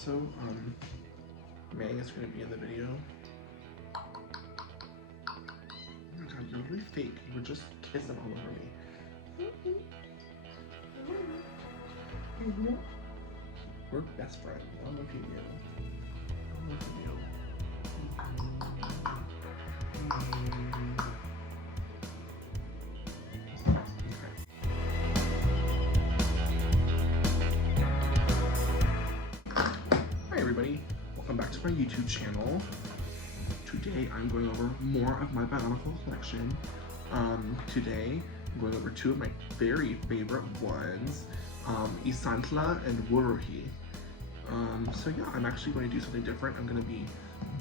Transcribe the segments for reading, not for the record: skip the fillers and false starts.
Also, Mang is going to be in the video. Oh my god, you're really fake. You would just kiss him all over me. We're best friends. I don't know if you knew. I don't know if you knew. Hi everybody, welcome back to my YouTube channel. Today I'm going over more of my BIONICLE collection. Today I'm going over two of my very favorite ones, Isandla and Wuruhi. So yeah, I'm actually going to do something different. I'm going to be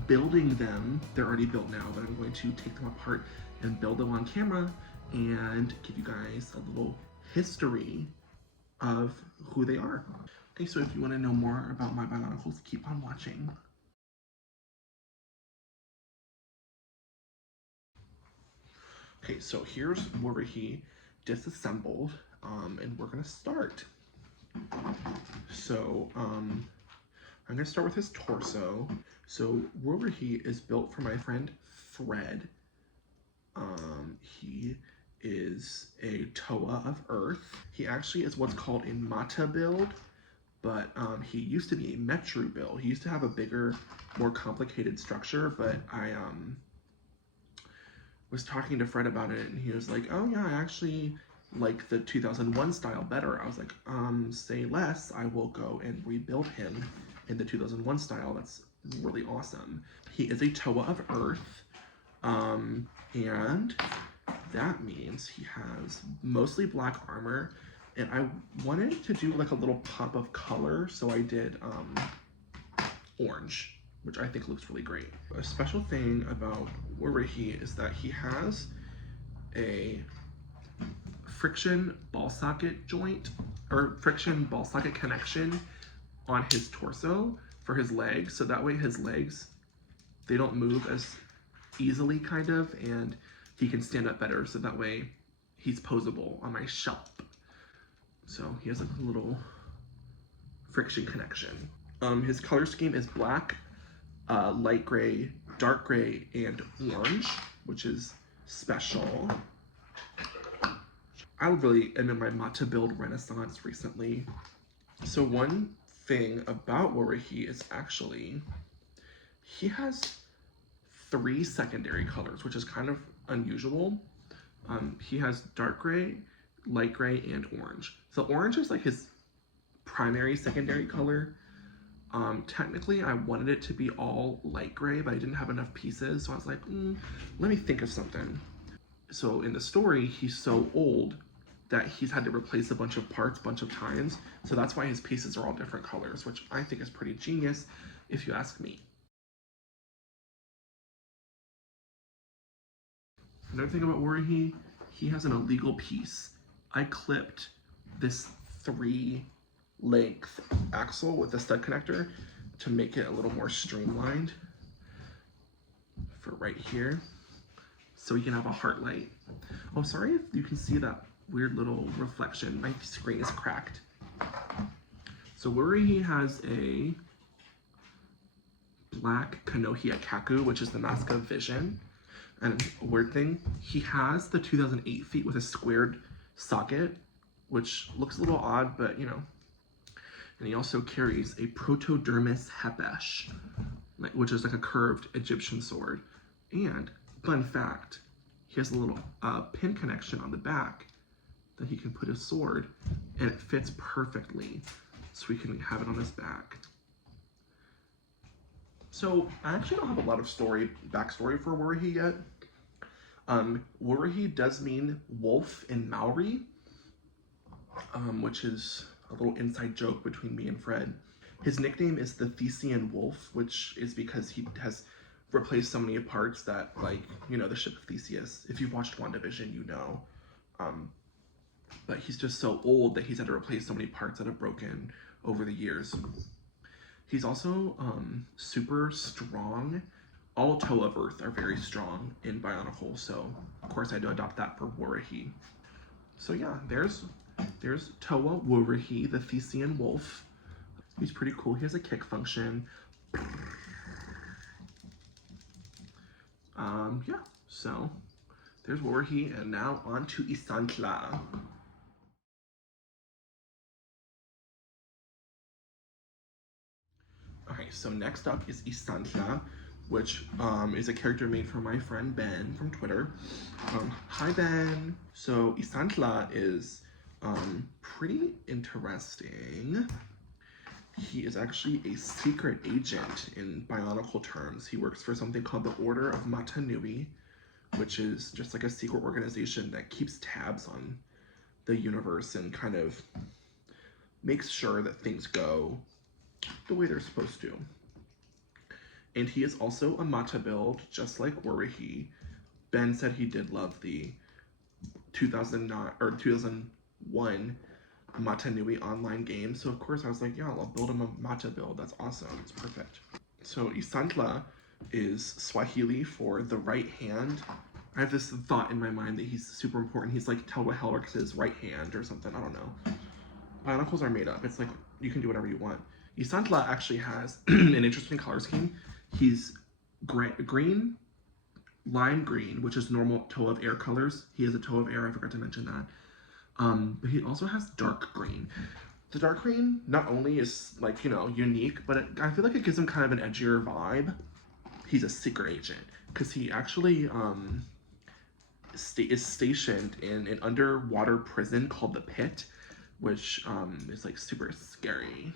building them. They're already built now, but I'm going to take them apart and build them on camera and give you guys a little history of who they are. Okay, so if you want to know more about my BIONICLEs, keep on watching. Okay, so here's Wuruhi disassembled, and we're gonna start. So, I'm gonna start with his torso. So Wuruhi is built for my friend Fred. He is a Toa of Earth. He actually is what's called a Mata build, but he used to be a Metru build. He used to have a bigger, more complicated structure, but I was talking to Fred about it, and he was like, oh yeah, I actually like the 2001 style better. I was like, say less, I will go and rebuild him in the 2001 style. That's really awesome. He is a Toa of Earth, and that means he has mostly black armor, and I wanted to do like a little pop of color, so I did orange, which I think looks really great. A special thing about Wuruhi is that he has a friction ball socket joint, or friction ball socket connection on his torso for his legs, so that way his legs, they don't move as easily kind of, and he can stand up better, so that way he's posable on my shelf. So he has like a little friction connection. His color scheme is black, light gray, dark gray, and orange, which is special. I really am in my Mata build renaissance recently. So one thing about Wuruhi is actually, he has 3 secondary colors, which is kind of unusual. He has dark gray, light gray, and orange. So orange is like his primary secondary color. Technically I wanted it to be all light gray, but I didn't have enough pieces, so I was like, let me think of something. So in the story, he's so old that he's had to replace a bunch of parts a bunch of times, so that's why his pieces are all different colors, which I think is pretty genius, if you ask me. Another thing about Wuruhi, he has an illegal piece. I clipped this 3-length axle with a stud connector to make it a little more streamlined for right here, so we can have a heart light. Oh, sorry if you can see that weird little reflection. My screen is cracked. So Wuruhi has a black Kanohia Kaku, which is the mask of vision. And a weird thing, he has the 2008 feet with a squared socket, which looks a little odd, but you know. And he also carries a Protodermis Hepesh, which is like a curved Egyptian sword. And fun fact, he has a little pin connection on the back that he can put his sword, and it fits perfectly, so we can have it on his back. So I actually don't have a lot of backstory for Wuruhi yet. Wuruhi does mean wolf in Maori, which is a little inside joke between me and Fred. His nickname is the Thesean Wolf, which is because he has replaced so many parts that, like, you know, the ship of Theseus. If you've watched WandaVision, you know. But he's just so old that he's had to replace so many parts that have broken over the years. He's also super strong. All Toa of Earth are very strong in BIONICLE, so of course I had to adopt that for Wuruhi. So yeah, there's Toa Wuruhi, the Thesean wolf. He's pretty cool. He has a kick function. Yeah, so there's Wuruhi, and now on to Isandla. Okay, so next up is Isandla, which is a character made for my friend Ben from Twitter. Hi Ben! So Isandla is pretty interesting. He is actually a secret agent in BIONICLE terms. He works for something called the Order of Matanui, which is just like a secret organization that keeps tabs on the universe and kind of makes sure that things go the way they're supposed to. And he is also a Mata build, just like Wuruhi. Ben said he did love the 2009 or 2001 Matanui online game, so of course I was like, yeah, I'll build him a Mata build. That's awesome. It's perfect. So Isandla is Swahili for the right hand. I have this thought in my mind that he's super important. He's like Telwa Helrix's right hand or something. I don't know. Bionicles are made up. It's like you can do whatever you want. Isandla actually has an interesting color scheme. He's green, lime green, which is normal toe of air colors. He has a toe of air. I forgot to mention that. But he also has dark green. The dark green not only is like, you know, unique, but I feel like it gives him kind of an edgier vibe. He's a secret agent because he actually is stationed in an underwater prison called the Pit, which is like super scary.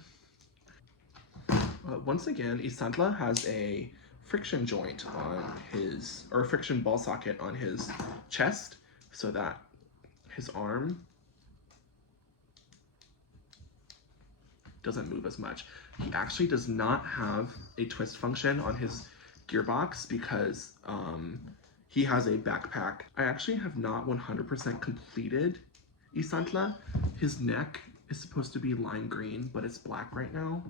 Once again, Isandla has a friction joint on his, or a friction ball socket on his chest so that his arm doesn't move as much. He actually does not have a twist function on his gearbox because he has a backpack. I actually have not 100% completed Isandla. His neck is supposed to be lime green, but it's black right now.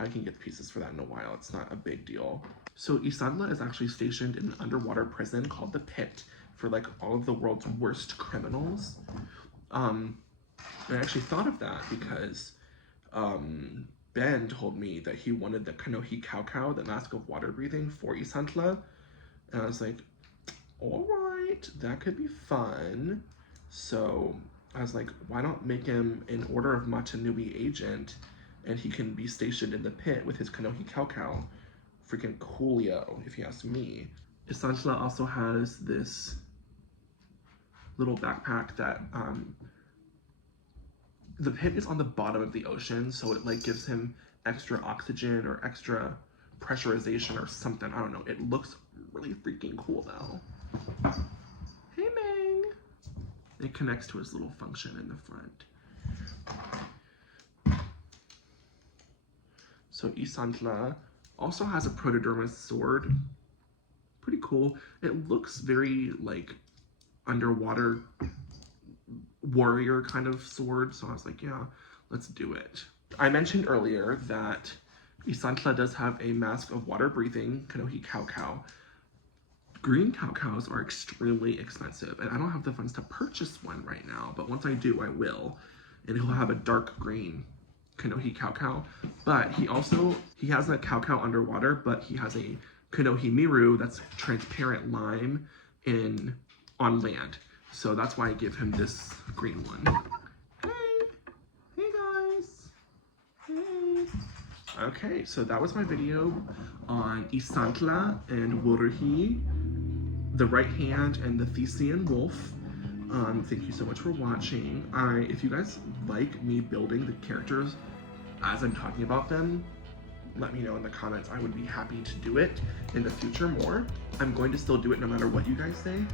I can get the pieces for that in a while. It's not a big deal. So Isandla is actually stationed in an underwater prison called the Pit for like all of the world's worst criminals. I actually thought of that because Ben told me that he wanted the Kanohi Cow, the mask of water breathing for Isandla. And I was like, all right, that could be fun. So I was like, why not make him an Order of Matanui agent and he can be stationed in the pit with his Kanohi Cow. Freaking coolio, if you ask me. Isandla also has this little backpack that the pit is on the bottom of the ocean, so it like gives him extra oxygen or extra pressurization or something. I don't know. It looks really freaking cool though. Hey Ming! It connects to his little function in the front. So Isandla also has a protodermis sword. Pretty cool. It looks very like underwater warrior kind of sword, so I was like, yeah, let's do it. I mentioned earlier that Isandla does have a mask of water breathing Kanohi Cow. Green cows are extremely expensive, and I don't have the funds to purchase one right now, but once I do, I will. And he'll have a dark green Kanohi Cow, but he has a cow underwater, but he has a Kanohi Miru that's transparent lime on land. So that's why I give him this green one. Hey guys. Hey. Okay, so that was my video on Isandla and Wuruhi, the right hand and the Thesian wolf. Thank you so much for watching. If you guys like me building the characters as I'm talking about them, let me know in the comments. I would be happy to do it in the future more. I'm going to still do it no matter what you guys say.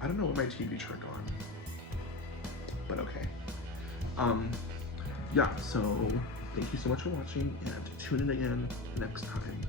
I don't know what my TV turned on, but okay. Yeah, so thank you so much for watching, and tune in again next time.